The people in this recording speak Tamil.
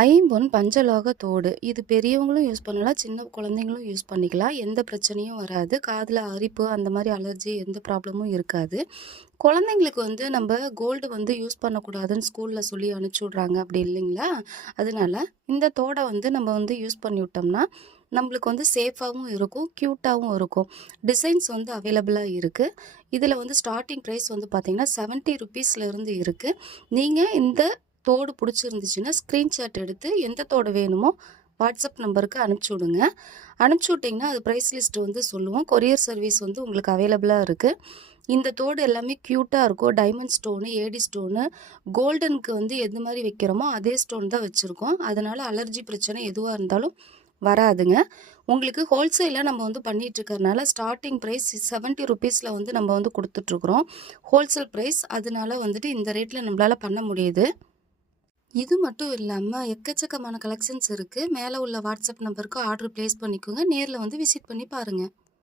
ஐம்பொன் பஞ்சலோக தோடு. இது பெரியவங்களும் யூஸ் பண்ணலாம் சின்ன குழந்தைங்களும் யூஸ் பண்ணிக்கலாம். எந்த பிரச்சனையும் வராது. காதில் அரிப்பு அந்த மாதிரி அலர்ஜி எந்த ப்ராப்ளமும் இருக்காது. குழந்தைங்களுக்கு வந்து நம்ம கோல்டு வந்து யூஸ் பண்ணக்கூடாதுன்னு ஸ்கூலில் சொல்லி அனுப்பிச்சி விட்றாங்க அப்படி இல்லைங்களா? அதனால இந்த தோடை வந்து நம்ம வந்து யூஸ் பண்ணி விட்டோம்னா நம்மளுக்கு வந்து சேஃபாகவும் இருக்கும் க்யூட்டாகவும் இருக்கும். டிசைன்ஸ் வந்து அவைலபிளாக இருக்குது இதில் வந்து ஸ்டார்டிங் ப்ரைஸ் வந்து பார்த்திங்கன்னா செவன்ட்டி ருபீஸ்லேருந்து இருக்குது நீங்கள் இந்த தோடு பிடிச்சிருந்துச்சுன்னா ஸ்க்ரீன்ஷாட் எடுத்து எந்த தோடு வேணுமோ வாட்ஸ்அப் நம்பருக்கு அனுப்பிச்சி விடுங்க. அனுப்பிச்சி விட்டிங்கன்னா அது ப்ரைஸ் லிஸ்ட் வந்து சொல்லுவோம். கொரியர் சர்வீஸ் வந்து உங்களுக்கு அவைலபிளாக இருக்குது இந்த தோடு எல்லாமே க்யூட்டாக இருக்கும் டைமண்ட் ஸ்டோனு ஏடி ஸ்டோனு கோல்டனுக்கு வந்து எது மாதிரி வைக்கிறோமோ அதே ஸ்டோன் தான் வச்சுருக்கோம். அதனால் அலர்ஜி பிரச்சனை எதுவாக இருந்தாலும் வராதுங்க. உங்களுக்கு ஹோல்சேலாக நம்ம வந்து பண்ணிகிட்ருக்கறனால ஸ்டார்டிங் ப்ரைஸ் செவன்ட்டி ருபீஸில் வந்து நம்ம வந்து கொடுத்துட்ருக்குறோம் ஹோல்சேல் ப்ரைஸ் அதனால வந்துட்டு இந்த ரேட்டில் நம்மளால் பண்ண முடியுது. இது மட்டும் இல்லாமல் எக்கச்சக்கமான கலெக்ஷன்ஸ் இருக்குது மேலே உள்ள வாட்ஸ்அப் நம்பருக்கு ஆர்டர் ப்ளேஸ் பண்ணிக்கோங்க. நேரில் வந்து விசிட் பண்ணி பாருங்கள்